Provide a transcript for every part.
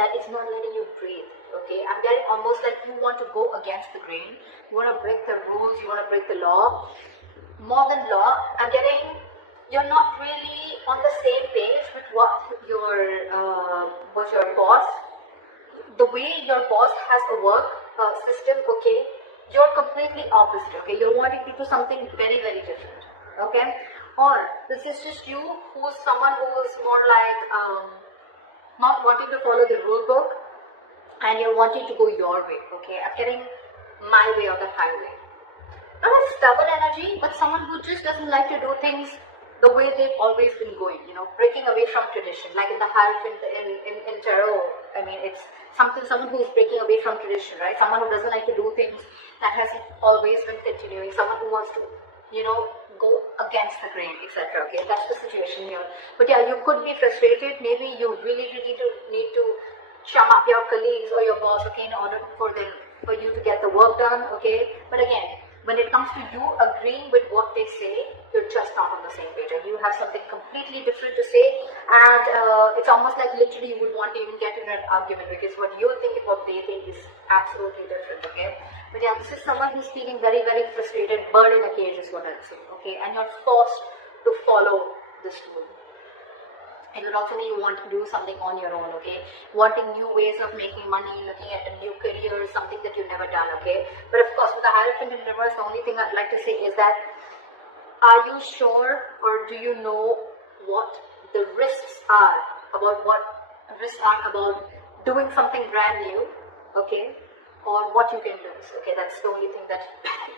that is not letting you breathe. Okay, I'm getting almost like you want to go against the grain. You want to break the rules. You want to break the law. More than law, I'm getting you're not really on the same page with what your boss. The way your boss has a work system. Okay, you're completely opposite. Okay, you're wanting to do something very very different. Okay, or this is just you who's someone who is more like not wanting to follow the rule book, and you're wanting to go your way. Okay, I'm getting my way or the highway. Not a stubborn energy, but someone who just doesn't like to do things the way they've always been going, breaking away from tradition. Like in the Hierophant in tarot, I mean, it's someone who's breaking away from tradition, right? Someone who doesn't like to do things that has always been continuing. Someone who wants to, go against the grain, etc. Okay, that's the situation here. But yeah, you could be frustrated. Maybe you really need to chum up your colleagues or your boss, okay, in order for you to get the work done, okay. But again, when it comes to you agreeing with what they say, you're just not on the same page, and you have something completely different to say, and it's almost like literally you would want to even get in an argument, because what you think and what they think is absolutely different, okay. But yeah, this is someone who's feeling very very frustrated, bird in a cage is what I'd say, okay, and you're forced to follow this rule. It would also mean you want to do something on your own, okay? Wanting new ways of making money, looking at a new career, something that you've never done, okay? But of course, with the Hierophant in reverse, the only thing I'd like to say is that, are you sure, or do you know what the risks are about doing something brand new, okay? Or what you can lose, okay? That's the only thing that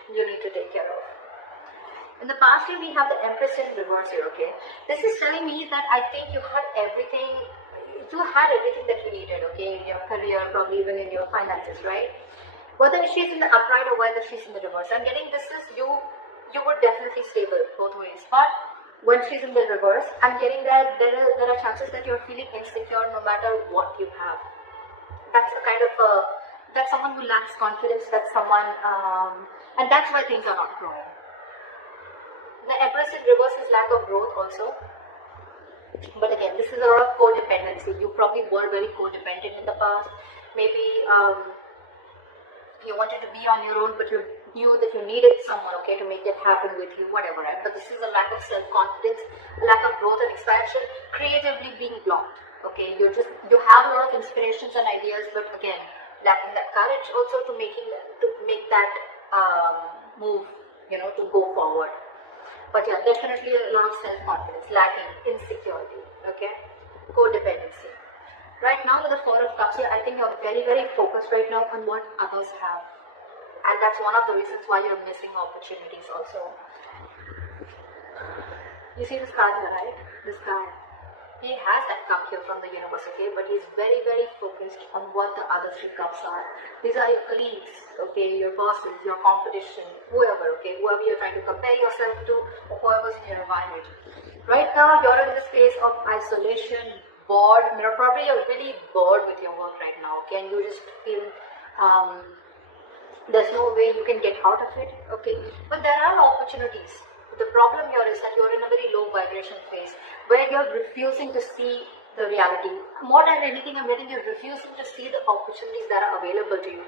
you need to take care of. In the past year, we have the Empress in reverse here, okay? This is telling me that I think you had everything that you needed, okay? In your career, probably even in your finances, right? Whether she's in the upright or whether she's in the reverse, I'm getting this is you were definitely stable both ways. But when she's in the reverse, I'm getting that there are chances that you're feeling insecure no matter what you have. That's a kind of that's someone who lacks confidence, that's someone, and that's why things are not growing. The Empress in reverse is lack of growth also. But again, this is a lot of codependency. You probably were very codependent in the past. Maybe you wanted to be on your own, but you knew that you needed someone, okay, to make it happen with you, whatever, right? But this is a lack of self-confidence, lack of growth and expansion, creatively being blocked, okay? You have a lot of inspirations and ideas, but again, lacking that courage also to make that move, to go forward. But yeah, definitely a lot of self-confidence, lacking, insecurity, okay, codependency. Right now with the Four of Cups here, I think you're very, very focused right now on what others have. And that's one of the reasons why you're missing opportunities also. You see this card here, right? This guy. He has that cup here from the universe, okay, but he's very, very focused on what the other three cups are. These are your colleagues, okay, your bosses, your competition, whoever you're trying to compare yourself to, or whoever's in your environment. Right now, you're in this phase of isolation, bored. Probably you're really bored with your work right now, okay, and you just feel there's no way you can get out of it, okay, but there are opportunities. The problem here is that you're in a very low vibration phase where you're refusing to see the reality. More than anything, I'm getting you're refusing to see the opportunities that are available to you.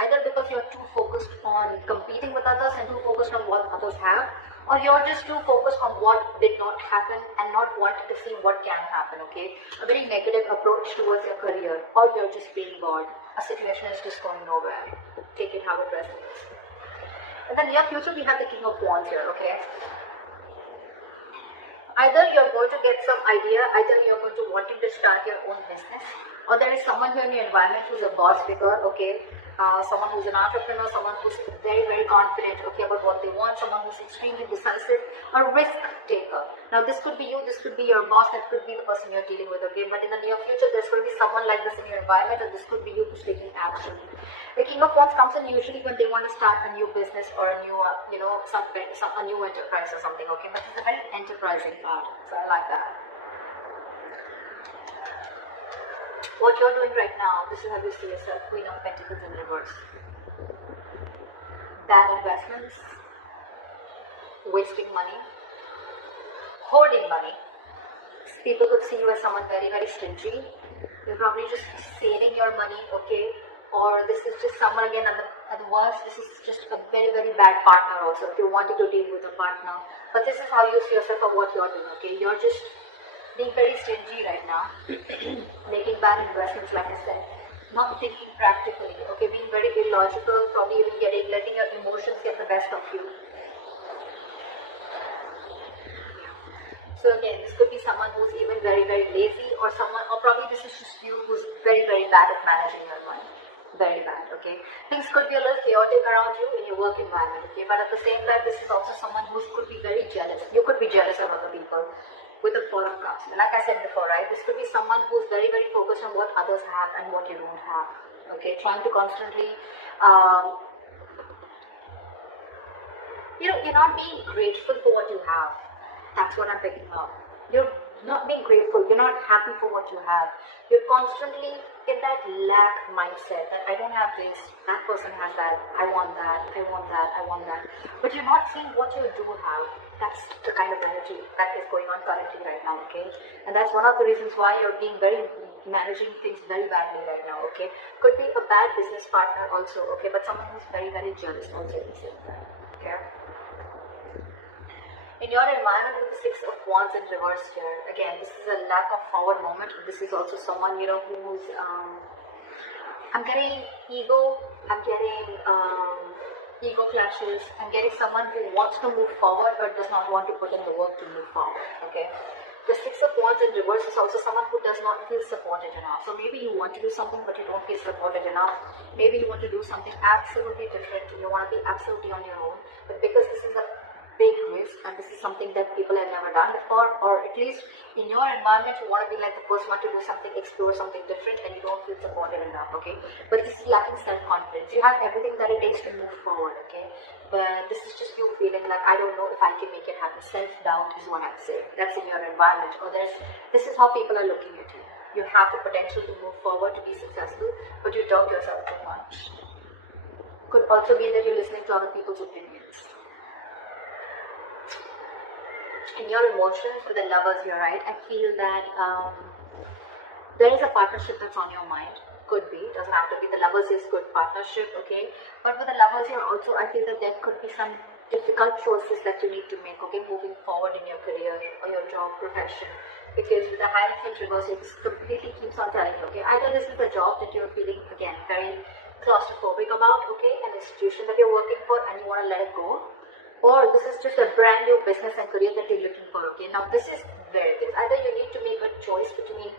Either because you're too focused on competing with others and too focused on what others have, or you're just too focused on what did not happen and not wanting to see what can happen, okay? A very negative approach towards your career, or you're just being bored. A situation is just going nowhere. Take it how it resonates. In the near future, we have the King of Wands here, okay? Either you're going to get some idea, either you're going to wanting to start your own business, or there is someone here in your environment who's a boss figure, okay? Someone who's an entrepreneur, someone who's very, very confident, okay, about what they want, someone who's extremely decisive, a risk taker. Now, this could be you, this could be your boss, that could be the person you're dealing with, okay? But in the near future, there's going to be someone like this in your environment, and this could be you who's taking action. The King of Wands comes in usually when they want to start a new business or a new, a new enterprise or something, okay? But it's a very enterprising part, so I like that. What you're doing right now, this is how you see yourself, Queen of Pentacles in reverse. Bad investments, wasting money, hoarding money. People could see you as someone very, very stingy, You're probably just saving your money, okay? Or this is just someone again at the worst, this is just a very, very bad partner also if you wanted to deal with a partner. But this is how you see yourself or what you're doing, okay? You're just being very stingy right now, making bad investments, like I said, not thinking practically, okay? Being very illogical, probably even letting your emotions get the best of you. So again, this could be someone who's even very, very lazy, or probably this is just you who's very, very bad at managing your money. Very bad, okay? Things could be a little chaotic around you in your work environment, okay? But at the same time, this is also someone who could be very jealous. You could be jealous of other people with a four of cups. Like I said before, right? This could be someone who's very, very focused on what others have and what you don't have, okay? Trying to constantly, you're not being grateful for what you have. That's what I'm picking up. You're not being grateful. You're not happy for what you have. You're constantly in that lack mindset that I don't have this, that person has that, I want that, I want that, I want that. But you're not seeing what you do have. That's the kind of energy that is going on currently right now, okay? And that's one of the reasons why you're managing things very badly right now, okay? Could be a bad business partner also, okay? But someone who's very, very jealous also at the same time, okay? In your environment with the Six of Wands in reverse here, again, this is a lack of forward moment. This is also someone, who's, I'm getting ego, I'm getting ego clashes, I'm getting someone who wants to move forward but does not want to put in the work to move forward, okay? The Six of Wands in reverse is also someone who does not feel supported enough. So maybe you want to do something but you don't feel supported enough. Maybe you want to do something absolutely different. You want to be absolutely on your own. But because this is a big risk and this is something that people have never done before, or at least in your environment you want to be like the first one to do something, explore something different, and you don't feel supported enough, okay? But this is lacking self-confidence. You have everything that it takes to move forward, okay? But this is just you feeling like, I don't know if I can make it happen. Self-doubt is what I'm saying. That's in your environment, or this is how people are looking at you. You have the potential to move forward, to be successful, but you doubt yourself too much. Could also be that you're listening to other people's opinions. In your emotions with the Lovers here, right, I feel that there is a partnership that's on your mind. Could be, doesn't have to be. The Lovers is good partnership, okay? But with the Lovers here also, I feel that there could be some difficult choices that you need to make, okay, moving forward in your career or your job, profession. Because with the Hierophant reverse, it completely keeps on telling you, okay, either this is a job that you're feeling, again, very claustrophobic about, okay, an institution that you're working for and you want to let it go, or this is just a brand new business and career that you're looking for, okay? Now this is where it is. Either you need to make a choice between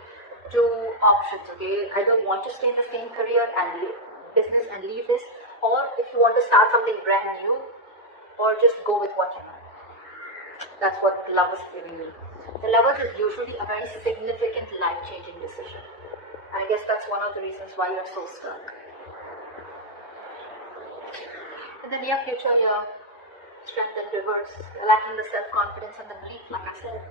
two options, okay? Either want to stay in the same career and business and leave this, or if you want to start something brand new, or just go with what you know. That's what the Lovers is giving me. The Lovers is usually a very significant life-changing decision. And I guess that's one of the reasons why you're so stuck. In the near future, you're strength in reverse, lacking the self-confidence and the belief, like I said.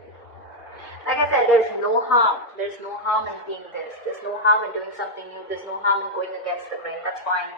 Like I said, there's no harm. There's no harm in being this. There's no harm in doing something new. There's no harm in going against the grain. That's fine.